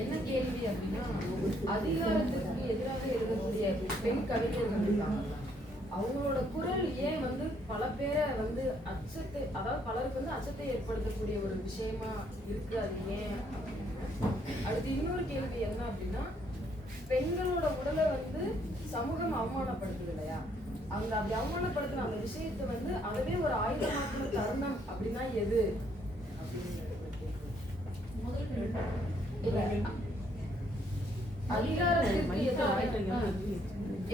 என்ன கேள்வி அப்படின்னா, அதிகாரத்திற்கு எதிராக எழுதக்கூடிய பெண் கவிஞர்கள் இருக்காங்க, அவங்களோட குரல் ஏன் வந்து பல பேரை வந்து அச்சத்தை, அதாவது பலருக்கு வந்து அச்சத்தை ஏற்படுத்தக்கூடிய ஒரு விஷயமா இருக்கு, அது ஏன்? அடுத்து இன்னொரு கேள்வி என்ன அப்படின்னா, பெண்களோட உடலை வந்து சமூகம் அவமானப்படுத்துது இல்லையா, அவங்க அப்படி அவமானப்படுத்தின அந்த விஷயத்தை வந்து அதுவே ஒரு ஆயுதமாக்குன தருணம் அப்படின்னா எது அப்படின்னு அதிகாரத்திற்கு எதிராக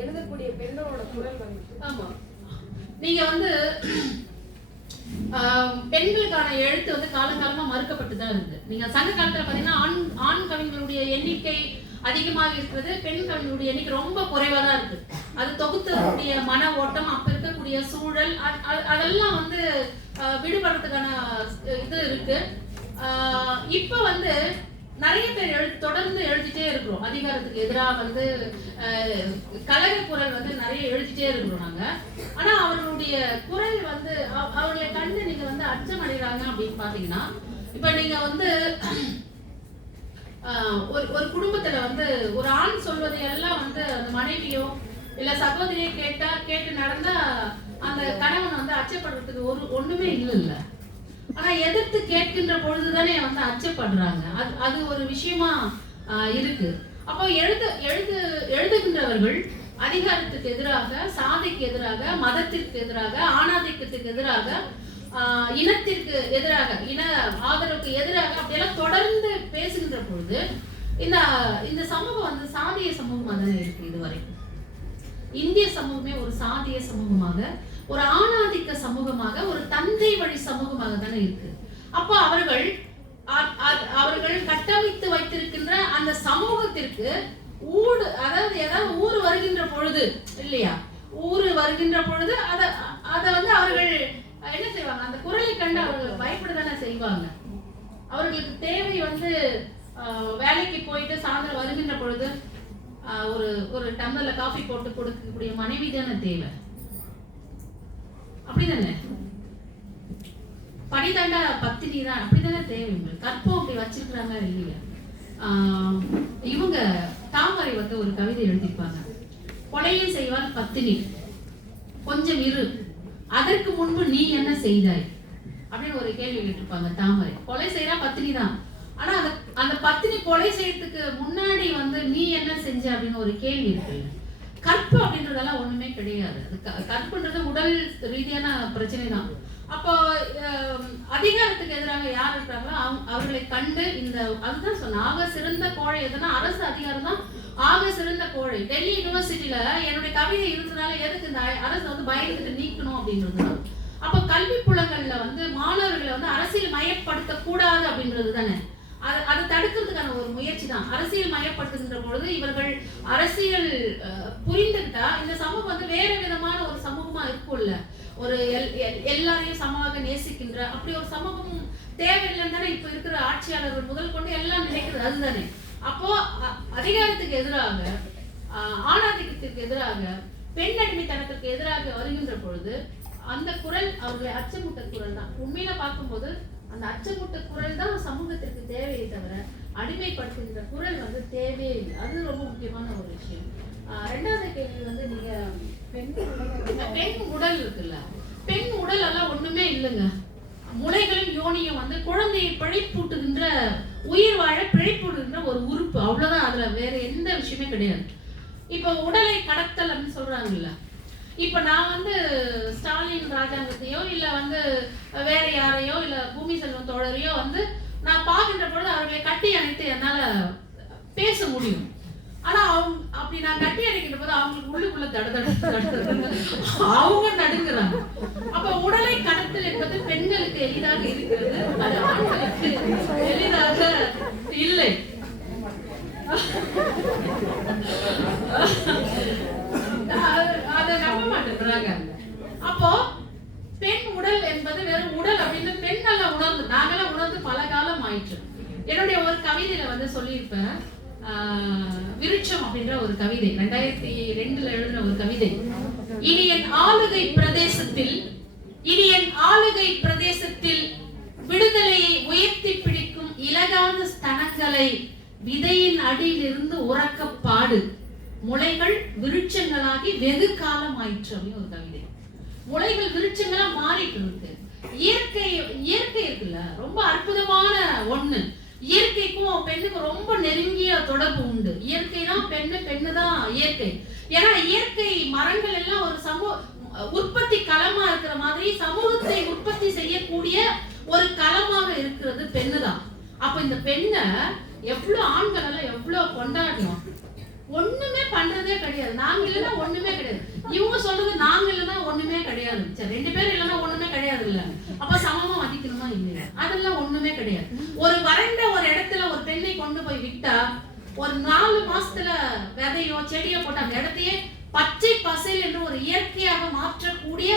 எழுதக்கூடிய பெண்களோட குரல் வந்து. ஆமா, நீங்க வந்து பெண்களுக்கான எழுத்து வந்து காலங்காலமா மறுக்கப்பட்டு தான் இருக்கு. நீங்க சங்க காலத்துல பாத்தீங்கன்னா ஆண் கவிஞர்களுடைய எண்ணிக்கை அதிகமாக இருக்கிறது, பெண் கவிஞர்களுடைய எண்ணிக்கை ரொம்ப குறைவா தான் இருக்கு. அது தொகுத்தக்கூடிய மன ஓட்டம், அப்ப இருக்கக்கூடிய சூழல், அதெல்லாம் வந்து விடுபடுறதுக்கான இது இருக்கு. இப்ப வந்து நிறைய பேர் தொடர்ந்து எழுதிட்டே இருக்கிறோம். அதிகாரத்துக்கு எதிராக வந்து கலக குரல் வந்து நிறைய எழுதிட்டே இருக்கிறோம் நாங்க. ஆனா அவர்களுடைய குரல் வந்து அவர்களை கண்டு நீங்க வந்து அச்சம் அடைகிறாங்க அப்படின்னு பாத்தீங்கன்னா, இப்ப நீங்க வந்து ஒரு குடும்பத்துல வந்து ஒரு ஆண் சொல்வதையெல்லாம் வந்து அந்த மனைவியோ இல்ல சகோதரியை கேட்டு நடந்தா அந்த கணவன் வந்து அச்சப்படுறதுக்கு ஒண்ணுமே இல்ல. ஆனா எதிர்த்து கேட்கின்ற பொழுதுதானே வந்து அச்சப்படுறாங்க. அது ஒரு விஷயமா இருக்கு. அப்போ எழுதுகின்றவர்கள் அதிகாரத்துக்கு எதிராக, சாதிக்கு எதிராக, மதத்திற்கு எதிராக, ஆணாதிக்கத்துக்கு எதிராக, இனத்திற்கு எதிராக, இன ஆதரவுக்கு எதிராக அப்படியெல்லாம் தொடர்ந்து பேசுகின்ற பொழுது இந்த சமூகம் வந்து சாதிய சமூகமாக தானே இருக்கு. இதுவரைக்கும் இந்திய சமூகமே ஒரு சாதிய சமூகமாக, ஒரு ஆணாதிக்க சமூகமாக, ஒரு தந்தை வழி சமூகமாக தானே இருக்கு. அப்போ அவர்கள் கட்டமைத்து வைத்திருக்கின்ற அந்த சமூகத்திற்கு ஏதாவது ஊர் வருகின்ற பொழுது இல்லையா, ஊர் வருகின்ற பொழுது அதை வந்து அவர்கள் என்ன செய்வாங்க, அந்த குரலை கண்டு அவர்கள் பயப்படதானே செய்வாங்க. அவர்களுக்கு தேவை வந்து வேலைக்கு போயிட்டு சாயந்தரம் வருகின்ற பொழுது ஒரு டம்ளர்ல காஃபி போட்டு கொடுக்கக்கூடிய மனைவி தானே தேவை, அப்படிதானே? படிதாண்டா பத்தினி தான், அப்படிதானே தேவை. கற்பம் அப்படி வச்சிருக்கிறாங்க இல்லையா? இவங்க தாமரை வந்து ஒரு கவிதை எழுதியிருப்பாங்க. கொலையை செய்வாள் பத்தினி, கொஞ்சம் இரு, அதற்கு முன்பு நீ என்ன செய்தாய் அப்படின்னு ஒரு கேள்வி கேட்டிருப்பாங்க. தாமரை கொலை செய்யறா பத்தினி தான், ஆனா அந்த பத்தினி கொலை செய்யறதுக்கு முன்னாடி வந்து நீ என்ன செஞ்ச அப்படின்னு ஒரு கேள்வி இருக்கு. கற்பு அப்படின்றதெல்லாம் ஒண்ணுமே கிடையாது. கற்புன்றது உடல் ரீதியான பிரச்சனை தான். அப்போ அதிகாரத்துக்கு எதிராக யார் இருக்கிறாங்களோ அவர்களை கண்டு அதுதான் சொன்ன ஆக சிறந்த கோழை எதுனா அரசு அதிகாரம் தான் ஆக சிறந்த கோழை. டெல்லி யூனிவர்சிட்டியில என்னுடைய கவிதை இருந்ததுனால எதுக்கு இந்த அரசு வந்து பயந்துட்டு நீக்கணும் அப்படின்றது தான். அப்ப கல்வி புலங்கள்ல வந்து மாணவர்களை வந்து அரசியல் மயப்படுத்த கூடாது அப்படின்றது தானே. அதை தடுக்கிறதுக்கான ஒரு முயற்சி தான். அரசியல் மயப்படுத்துகின்ற பொழுது இவர்கள் அரசியல் புரிந்துட்டா இந்த சமூகம் வந்து வேற விதமான ஒரு சமூகமா இருக்கும்ல. ஒரு எல்லாரையும் சமமாக நேசிக்கின்ற அப்படி ஒரு சமூகம் தேவையில்லைன்னு தானே இப்ப இருக்கிற ஆட்சியாளர்கள் முதல் கொண்டு எல்லாம் நினைக்கிறது அதுதானே. அப்போ அதிகாரத்துக்கு எதிராக, ஆணாதிக்கத்திற்கு எதிராக, பெண் அடிமைத்தனத்திற்கு எதிராக வருகின்ற பொழுது அந்த குரல் அவர்களை அச்சமுட்ட குரல் தான். உண்மையில பார்க்கும்போது அந்த அச்சமுட்ட குரல் தான் சமூகத்திற்கு தேவையை தவிர அடிமைப்படுத்துகின்ற குரல் வந்து தேவையே இல்லை. அது ரொம்ப முக்கியமான ஒரு விஷயம். ரெண்டாவது கேள்வி வந்து நீங்க பெண் உடல் இருக்குல்ல, பெண் உடல் எல்லாம் ஒண்ணுமே இல்லைங்க. முளைகளும் யோனியும் வந்து குழந்தையை பிழைப்பூட்டுகின்ற, உயிர் வாழ பிழைப்பூட்டுகின்ற ஒரு உறுப்பு, அவ்வளவுதான். அதுல வேற எந்த விஷயமே கிடையாது. இப்ப உடலை கடத்தல் அப்படின்னு சொல்றாங்கல்ல, இப்ப நான் வந்து ஸ்டாலின் ராஜாங்கத்தையோ இல்ல வந்து வேற யாரையோ இல்ல பூமி செல்வம் தோழரையோ வந்து நான் பார்க்கின்ற பொழுது அவர்களை கட்டி அணைத்து என்னால பேச முடியும். ஆனா அப்படி நான் கட்டி அணைக்கின்ற போது அவங்களுக்கு உள்ளுக்குள்ள அவங்க நடுங்குறாங்க. அப்ப உடலை கடத்தல் என்பது பெண்களுக்கு எளிதாக இருக்கிறது, அது ஆண்களுக்கு எளிதாக இல்லை. அதை நம்ப மாட்டேங்கிறாங்க. அப்போ பெண் உடல் என்பது வெறும் உடல் அப்படின்னு பெண்ணெல்லாம் உணர்ந்து, நாங்கெல்லாம் உணர்ந்து பல காலம் ஆயிடுச்சு. என்னுடைய ஒரு கவிதையில வந்து சொல்லியிருப்பேன், விருட்சம் அப்படின்ற ஒரு கவிதை, 2002 எழுதின ஒரு கவிதை. இனி என் ஆளுகை பிரதேசத்தில் விடுதலையை உயர்த்தி பிடிக்கும் இலகாத ஸ்தனங்கள் முளை விதையின் அடியிலிருந்து உறக்க பாடு, முளைகள் விருட்சங்களாகி வெகு காலம் ஆயிற்று அப்படின்னு ஒரு கவிதை. முளைகள் விருட்சங்களா மாறிட்டு இருக்கு. இயற்கை இருக்குல்ல, ரொம்ப அற்புதமான ஒண்ணு. இயற்கைக்கும் பெண்ணுக்கும் ரொம்ப நெருங்கிய தொடர்பு உண்டு. இயற்கை தான் பெண்ணு, பெண்ணு தான் இயற்கை. ஏன்னா இயற்கை மரங்கள் எல்லாம் ஒரு உற்பத்தி களமா இருக்கிற மாதிரி சமூகத்தை உற்பத்தி செய்யக்கூடிய ஒரு களமாக இருக்கிறது பெண்ணு தான். அப்ப இந்த பெண்ணை எவ்வளவு ஆண்கள் எல்லாம் எவ்வளவு கொண்டாடணும். ஒண்ணுமே பண்றதே கிடையாது. நாங்க இல்லைன்னா ஒண்ணுமே கிடையாது. இவங்க சொல்றது நாங்க இல்லைன்னா ஒண்ணுமே கிடையாது. சரி, 2 பேர் இல்லைன்னா ஒண்ணுமே கிடையாது இல்ல. அப்ப சமமா மதிக்கணுமா இல்லையா? அதெல்லாம் ஒண்ணுமே கிடையாது. ஒரு வறண்ட ஒரு இடத்துல ஒரு பெண்ணை கொண்டு போய் விட்டா ஒரு 4 மாசத்துல விதையோ செடியோ போட்டு அந்த இடத்தையே பச்சை பசேல் என்று ஒரு இயற்கையாக மாற்றக்கூடிய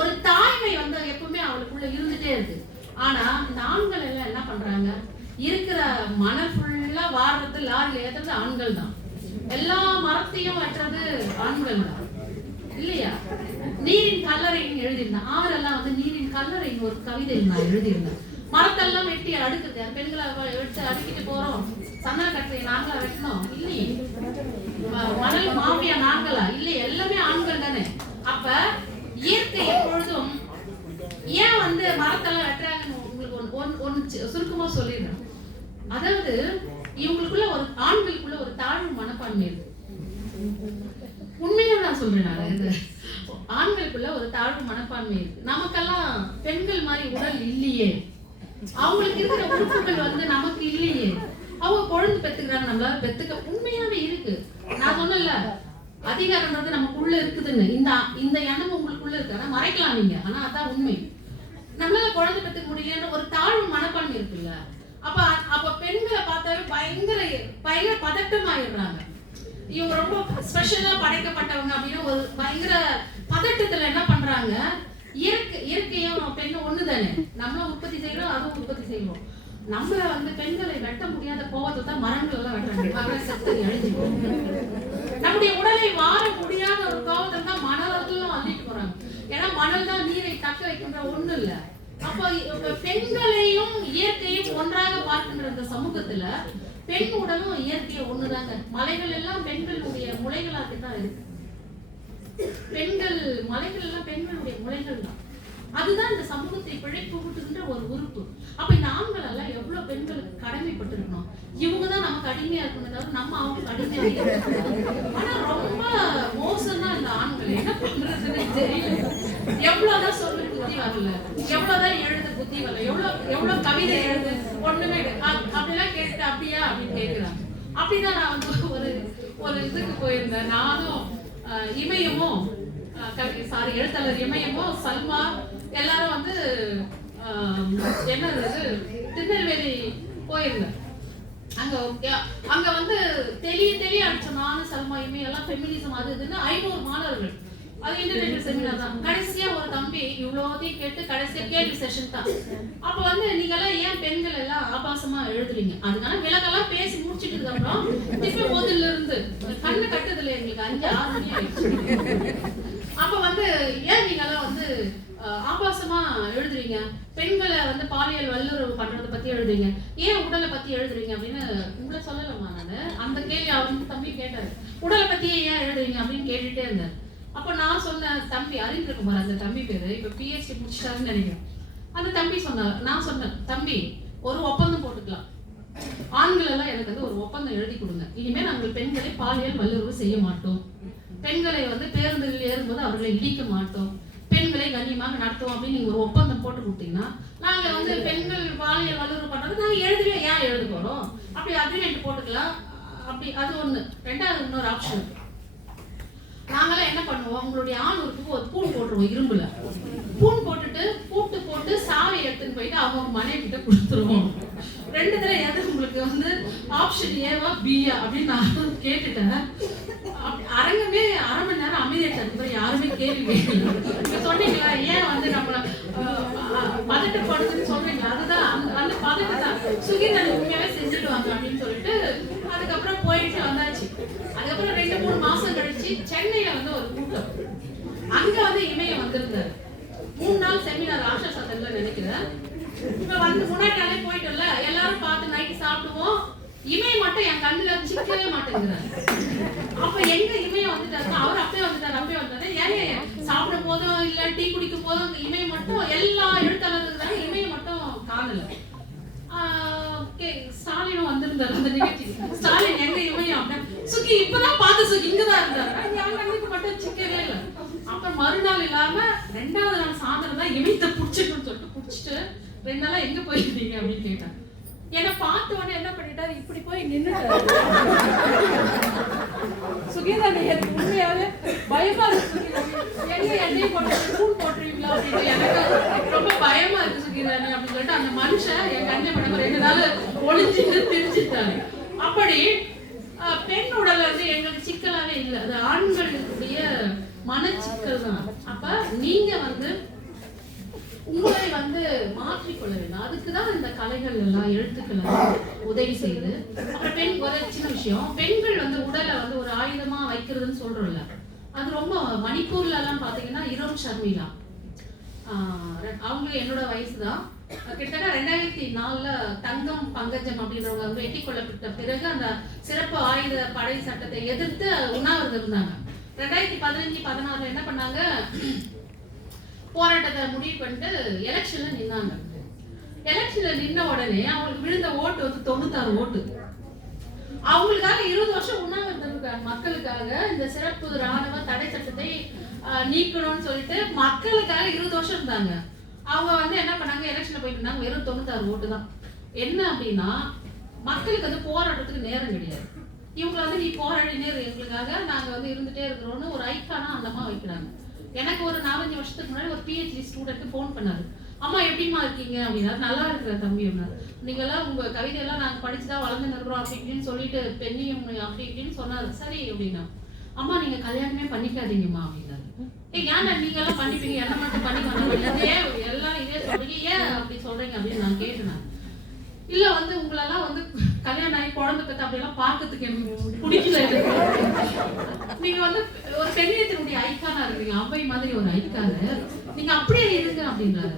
ஒரு தாய்மை வந்து எப்பவுமே அவளுக்குள்ள இருந்துட்டே இருக்கு. ஆனா இந்த ஆண்கள் எல்லாம் என்ன பண்றாங்க? இருக்கிற மணல் ஃபுல்லா வாடுறது, லாரில ஏத்துறது ஆண்கள் தான். எல்லா மரத்தையும் வெட்டுறது ஆண்கள் தான் இல்லையா? நீரின் கல்லறைன்னு எழுதியிருந்தேன். ஆறெல்லாம் வந்து நீரின் கல்லறைன்னு ஒரு கவிதையில் நான் எழுதியிருந்தேன். மரத்தெல்லாம் வெட்டி அடுக்குது. பெண்களை எடுத்து அடுக்கிட்டு போறோம். சந்தன கட்டையை நாங்களா வெட்டணும்? இல்லையே. மணல் மாஃபியா நாங்களா? இல்லை, எல்லாமே ஆண்கள் தானே. அப்ப இயற்கை எப்பொழுதும் ஏன் வந்து மரத்தெல்லாம் வெட்டுறாங்கன்னு உங்களுக்கு ஒன்னு சுருக்கமா சொல்லிடுறேன். அதாவது இவங்களுக்குள்ள ஒரு ஆண்களுக்குள்ள ஒரு தாழ்வு மனப்பான்மை இருக்கு. உண்மையா நான் சொல்றேன். ஆண்களுக்குள்ள ஒரு தாழ்வு மனப்பான்மை இருக்கு. நமக்கெல்லாம் பெண்கள் மாதிரி உடல் இல்லையே, அவங்களுக்கு இருக்கிற உறுப்புகள் வந்து நமக்கு இல்லையே, அவங்க குழந்தை பெத்துக்கிறாங்க, நம்மளால பெத்துக்க உண்மையாவே இருக்கு. நான் சொன்னல அதிகாரம்ன்றது நமக்குள்ள இருக்குதுன்னு. இந்த எண்ணம் உங்களுக்குள்ள இருக்கு. ஆனா மறைக்கலாம் நீங்க. ஆனா அதான் உண்மை. நம்மளால குழந்தை பெத்துக்க முடியலன்னு ஒரு தாழ்வு மனப்பான்மை இருக்குல்ல. அப்ப பெண்களை பார்த்தாவே பயங்கர பதட்டமாயிடுறாங்க. இவங்க ரொம்ப ஸ்பெஷலா படைக்கப்பட்டவங்க அப்படின்னு ஒரு பயங்கர பதட்டத்துல என்ன பண்றாங்க? இயற்கையும் பெண்ணும் ஒண்ணுதானே. நம்மளும் உற்பத்தி செய்யறோம், அதுவும் உற்பத்தி செய்வோம். நம்மள வந்து பெண்களை வெட்ட முடியாத கோவத்தை தான் மரங்கள் எல்லாம் வெட்டுறாங்க. நம்முடைய உடலை வார முடியாத ஒரு கோவத்தை தான் மணலும் அள்ளிட்டு போறாங்க. ஏன்னா மணல் தான் நீரை தக்க வைக்கின்ற ஒண்ணு இல்ல. அப்ப பெண்களையும் இயற்கையும் ஒன்றாக பார்க்கின்ற இந்த சமூகத்துல பெண் உடலும் இயற்கையும் ஒண்ணுதாங்க. மலைகள் எல்லாம் பெண்களுடைய முளைகளாக தான் இருக்கு. மலைகள் எல்லாம் பெண்களுடைய முளைகள் தான். அதுதான் இந்த சமூகத்தை பிழைப்பு கூட்டுகின்ற ஒரு உறுப்பு. அப்ப இந்த ஆண்கள் எல்லாம் எவ்வளவு பெண்களுக்கு கடமைப்பட்டிருக்கணும். இவங்கதான் நமக்கு அடிமையா இருக்கணும், தவிர நம்ம அவங்களுக்கு அடிமையா இருக்கணும். ஆனா ரொம்ப மோசம் தான் இந்த ஆண்கள். என்ன பண்றதுன்னு தெரியல. எவ்வளவுதான் சொல்லு புத்தி வரல, எவ்வளவுதான் எழுத புத்தி வரல, எவ்வளவு கவிதை எழுது ஒண்ணுமே அப்படிலாம் கேட்டு அப்படியா அப்படின்னு கேட்கிறாங்க. அப்படிதான் நான் வந்து ஒரு இதுக்கு போயிருந்தேன். நானும் இமயமும் எழுத்தாளர் இமயமும் சல்மா எல்லாரும் வந்து என்னது திருநெல்வேலி போயிருந்தேன். அங்க வந்து தெளிய அடிச்சோம். நானும் சல்மா இமயம் எல்லாம் ஃபெமினிசம் அது இதுன்னு 500 மாணவர்கள். அது இன்டர்நெட் செமினார் தான். கடைசியா ஒரு தம்பி இவ்வளோத்தையும் கேட்டு கடைசியா கேள்வி செஷன் தான். அப்ப வந்து நீங்க எல்லாம் ஏன் பெண்கள் எல்லாம் ஆபாசமா எழுதுறீங்க? அதனால விலகெல்லாம் பேசி முடிச்சிட்டு அப்புறம் திருப்பி முதல்ல இருந்து கண்ணு கட்டுதுல எங்களுக்கு 5-6 மணி ஆயிடுச்சு. அப்ப வந்து ஏன் நீங்க எல்லாம் வந்து ஆபாசமா எழுதுறீங்க? பெண்களை வந்து பாலியல் வல்லுறவு பண்றதை பத்தி எழுதுறீங்க, ஏன் உடலை பத்தி எழுதுறீங்க அப்படின்னு உங்களை சொல்லலாமா? நானு அந்த கேள்வி அவருக்கு தம்பி கேட்டாரு. உடலை பத்தியே ஏன் எழுதுறீங்க அப்படின்னு கேட்டுட்டே இருந்தார். அப்ப நான் சொன்ன தம்பி அறிந்திருக்குமார், அந்த தம்பி பேரு இப்ப PhD முடிச்சிட்டாருன்னு நினைக்கிறேன். அந்த தம்பி சொன்னார். நான் சொன்னேன், தம்பி ஒரு ஒப்பந்தம் போட்டுக்கலாம். ஆண்கள் எல்லாம் எனக்கு வந்து ஒரு ஒப்பந்தம் எழுதி கொடுங்க. இனிமேல் நாங்கள் பெண்களை பாலியல் வல்லுறவு செய்ய மாட்டோம், பெண்களை வந்து பேருந்துகளில் ஏறும்போது அவர்களை இடிக்க மாட்டோம், பெண்களை கண்ணியமாக நடத்துவோம் அப்படின்னு நீங்க ஒரு ஒப்பந்தம் போட்டு கொடுத்தீங்கன்னா நாங்க வந்து பெண்கள் பாலியல் வல்லுறவு பண்றது நாங்க எழுதவே ஏன் எழுத போறோம்? அப்படி அக்ரிமெண்ட் போட்டுக்கலாம். அப்படி அது ஒண்ணு. ரெண்டாவது இன்னொரு ஆப்ஷன், நாங்களாம் என்ன பண்ணுவோம், உங்களுடைய ஆண் உறுப்புக்கு ஒரு பூன் போட்டுருவோம், இரும்புல பூன் போட்டுட்டு பூட்டு போட்டு சாவை எடுத்துன்னு போயிட்டு அவங்க மனைவி கிட்ட கொடுத்துருவோம். 2 தடவை எது உங்களுக்கு வந்து ஆப்ஷன் ஏவா பியா அப்படின்னு நான் கேட்டுட்டேன். அரங்கமே 1/2 மணி நேரம் அமைதியாச்சு. யாருமே கேள்வி கேட்கல. சொன்னீங்களா ஏன் வந்து நம்மள பதட்டப்படுதுன்னு சொல்றீங்க? அதுதான் அந்த பதட்டத்தான் சுகிதன் உண்மையாவே செஞ்சுடுவாங்க அப்படின்னு சொல்லிட்டு அதுக்கப்புறம் போயிட்டு வந்தாச்சு. அதுக்கப்புறம் 2-3 மாசம் கழிச்சு சென்னையில வந்து ஒரு கூட்டம். அங்க வந்து இமயம் வந்திருந்தாரு. 3 நாள் செமினார் ஆஷா சத்தன்ல நினைக்கிறேன். இப்ப வந்து முன்னாடி நாளே போயிட்டோம்ல, எல்லாரும் பார்த்து நைட்டு சாப்பிடுவோம். இமய மட்டும் என் கண்ணுல சிக்கவே மாட்டேங்கிறாரு. அப்ப எங்க இமயம் வந்துட்டாரு, அவர் அப்பயே வந்துட்டாரு. ஏன் சாப்பிடும் போதும் இல்ல டீ குடிக்கும் போதும் இமயம் மட்டும் எல்லா எழுத்தாளர்கள் இமயம் மட்டும் காணல. ஸ்டாலினும் வந்திருந்தாரு அந்த நிகழ்ச்சிக்கு. ஸ்டாலின் எங்க இமயம் சுக்கி இப்பதான் பார்த்து சுக்கி இங்கதான் இருந்தாரு. என் கண்ணுக்கு மட்டும் சிக்கவே இல்லை. அப்புறம் மறுநாள் இல்லாம 2வது நாள் சாயந்தரம் தான் இமயத்தை புடிச்சிட்டுன்னு சொல்லிட்டு புடிச்சிட்டு 2 நாளா எங்க போயிருந்தீங்க அப்படின்னு கேட்டாங்க. என்ன பார்த்த உடனே என்ன பண்ணிட்டாரு, இப்படி போய் நின்னுட்டாரு. சுகீதா எனக்கு உண்மையாவே பயமா இருக்கு. எங்க எண்ணெய் போட்டு ஸ்பூன் போட்டுருவீங்களா அப்படின்னு எனக்கு ரொம்ப பயமா இருக்கு சுகீதா அப்படின்னு சொல்லிட்டு அந்த மனுஷன் என் கண்ணை பண்ண 2 நாள் ஒளிஞ்சிட்டு திரிச்சிட்டாரு. அப்படி பெண் உடல் வந்து எங்களுக்கு சிக்கலாவே இல்லை, அது ஆண்களுடைய மனச்சிக்கல் தான். அப்ப நீங்க வந்து உங்களை வந்து மாற்றிக்கொள்ள வேண்டும். அதுக்குதான் இந்த கலைகள் எல்லாம் எழுத்துக்கள் எல்லாம் உதவி செய்யுது. அப்புறம் பெண் ஒரு சின்ன விஷயம், பெண்கள் வந்து உடலை வந்து ஒரு ஆயுதமா வைக்கிறதுன்னு சொல்றோம்ல, அது ரொம்ப மணிப்பூர்ல எல்லாம் பாத்தீங்கன்னா இரோம் ஷர்மிளா அவங்க என்னோட வயசுதான். கிட்டத்தட்ட 2004ல தங்கம் பங்கஜம் அப்படின்றவங்க வந்து வெட்டி கொள்ளப்பட்ட பிறகு அந்த சிறப்பு ஆயுத படை சட்டத்தை எதிர்த்து உண்ணாவிரதம் இருந்தாங்க. 2015-16 என்ன பண்ணாங்க, போராட்டத்தை முடிவு பண்ணிட்டு எலெக்ஷன்ல நின்னாங்க. எலெக்ஷன்ல நின்ன உடனே அவங்களுக்கு விழுந்த ஓட்டு வந்து 96 ஓட்டு. அவங்களுக்காக 20 வருஷம் உண்ணாவிரதம் மக்களுக்காக இந்த சிறப்பு ராணுவ தடை சட்டத்தை நீக்கணும்னு சொல்லிட்டு மக்களுக்காக 20 வருஷம் இருந்தாங்க. அவங்க வந்து என்ன பண்ணாங்க, எலெக்ஷன்ல போயிட்டு இருந்தாங்க, வெறும் 96 ஓட்டு தான். என்ன அப்படின்னா மக்களுக்கு வந்து போராட்டத்துக்கு நேரம் கிடையாது. இவங்க வந்து நீ போராடி நேரம் எங்களுக்காக நாங்க வந்து இருந்துட்டே இருக்கிறோம்னு ஒரு ஐக்கானா அந்தமா வைக்கிறாங்க. எனக்கு ஒரு 4-5 வருஷத்துக்கு முன்னாடி ஒரு PhD ஸ்டூடெண்ட் போன் பண்ணாரு, அம்மா எப்படிமா இருக்கீங்க அப்படின்னா, நல்லா இருக்கிற தம்பி அப்படின்னாரு. நீங்கெல்லாம் உங்க கவிதையெல்லாம் நாங்க படிச்சுதான் வளர்ந்து நிற்கிறோம் அப்படி இப்படின்னு சொல்லிட்டு பெண்ணியம் அப்படி இப்படின்னு சொன்னாரு. சரி அப்படின்னா, அம்மா நீங்க கல்யாணமே பண்ணிக்காதீங்கம்மா அப்படின்னாரு. ஏன்னா நீங்க எல்லாம் பண்ணிப்பீங்க, என்ன மட்டும் பண்ணிக்காதீங்க, எல்லாரும் இதே சொல்றீங்க, ஏன் அப்படி சொல்றீங்க அப்படின்னு நான் கேட்டேன். இல்ல வந்து உங்களெல்லாம் வந்து கல்யாணம் ஆகி குழந்தை பெற்ற அப்படியெல்லாம் பார்க்கறதுக்கு எனக்கு பிடிக்கல. நீங்க வந்து ஒரு பெண்ணியத்தினுடைய ஐக்கானா இருக்கீங்க, அவ்வை மாதிரி ஒரு ஐக்கானு, நீங்க அப்படியே இருங்க அப்படின்றாரு.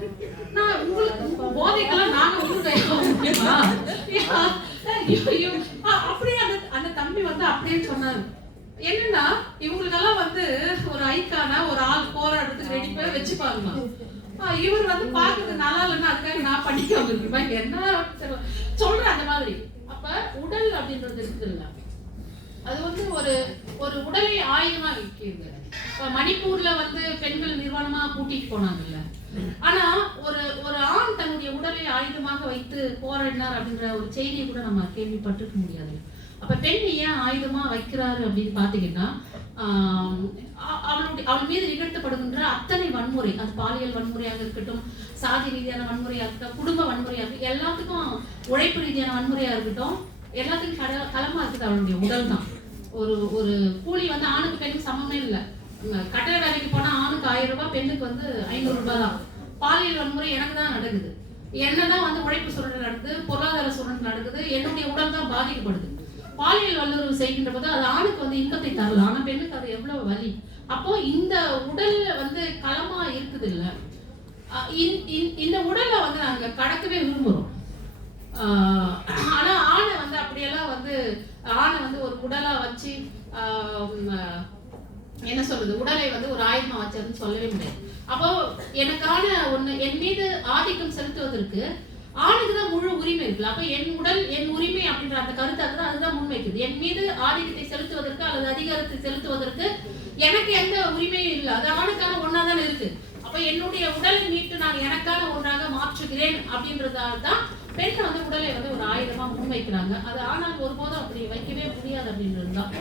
நான் உங்களுக்கு போதைக்கெல்லாம் நாங்க முடியுமா அப்படியே அந்த தம்பி வந்து அப்படியே சொன்னாரு. என்னன்னா இவங்களுக்கெல்லாம் வந்து ஒரு ஐக்கானா ஒரு ஆள் போராடுறதுக்கு ரெடி போய் வச்சுப்பாங்க. இவர் வந்து பாக்குறது நல்லா இல்லைன்னா அதுக்காக நான் பண்ணிக்க வந்திருக்கேன் என்ன சொல்றேன் அந்த மாதிரி. அப்ப உடல் அப்படின்றது இருக்குதுல்ல, அது வந்து ஒரு உடலை ஆயுதமா வைக்கிறது. இப்ப மணிப்பூர்ல வந்து பெண்கள் நிர்வாணமா கூட்டிட்டு போனாங்கல்ல, ஆனா ஒரு ஆண் தன்னுடைய உடலை ஆயுதமாக வைத்து போராடினார் அப்படின்ற ஒரு செய்தியை கூட நம்ம கேள்விப்பட்டிருக்க முடியாது. அப்ப பெண் ஏன் ஆயுதமா வைக்கிறாரு அப்படின்னு பாத்தீங்கன்னா, அவள் மீது நிகழ்த்தப்படுகின்ற அத்தனை வன்முறை, அது பாலியல் வன்முறையாக இருக்கட்டும், சாதி ரீதியான வன்முறையா இருக்கட்டும், குடும்ப வன்முறையா இருக்கட்டும், எல்லாத்துக்கும் உழைப்பு ரீதியான வன்முறையா இருக்கட்டும், எல்லாத்துக்கும் களமா இருக்குது அவளுடைய உடல் தான். ஒரு கூலி வந்து ஆணுக்கு பெண்ணுக்கு சமமே இல்லை. கட்டட வேலைக்கு போனா ஆணுக்கு 1000 ரூபாய், பெண்ணுக்கு வந்து 500 ரூபாய் தான். பாலியல் வன்முறை எனக்கு தான் நடக்குது, என்னதான் வந்து உழைப்பு சுரண்டல் நடக்குது, பொருளாதார சுரண்டல் நடக்குது, என்னுடைய உடல் தான் பாதிக்கப்படுது. பாலியல் வல்லுறவு செய்கின்ற போது அது ஆணுக்கு வந்து இன்பத்தை தரலாம், ஆனா பெண்ணுக்கு அது எவ்வளவு வலி. அப்போ இந்த உடல் வந்து களமா இருக்குது இல்ல, இந்த உடலை வந்து நாங்க கடக்கவே விரும்புறோம். ஆனா ஆணை வந்து அப்படியெல்லாம் வந்து ஆணை வந்து ஒரு உடலா வச்சு என்ன சொல்றது, உடலை வந்து ஒரு ஆயுதமா வச்சதுன்னு சொல்லவே முடியாது. அப்போ எனக்கான ஒண்ணு, என் மீது ஆதிக்கம் செலுத்துவதற்கு ஆணுக்கு தான் முழு உரிமை இருக்குல்ல. அப்ப என் உடல் என் உரிமை அப்படின்ற அந்த கருத்தாக்கு தான் அதுதான் முன்வைக்குது. என் மீது ஆதிக்கத்தை செலுத்துவதற்கு அல்லது அதிகாரத்தை செலுத்துவதற்கு எனக்கு எந்த உரிமையும் இல்லை, அது ஆணுக்கான ஒன்னாதான் இருக்கு. அப்ப என்னுடைய உடலை மீட்டு நான் எனக்கான ஒன்றாக மாற்றுகிறேன் அப்படின்றதால தான் பெண் வந்து உடலை வந்து ஒரு ஆயுதமா முன்வைக்கிறாங்க. அது ஆனால் ஒருபோதும் அப்படி வைக்கவே முடியாது அப்படின்றதுதான்.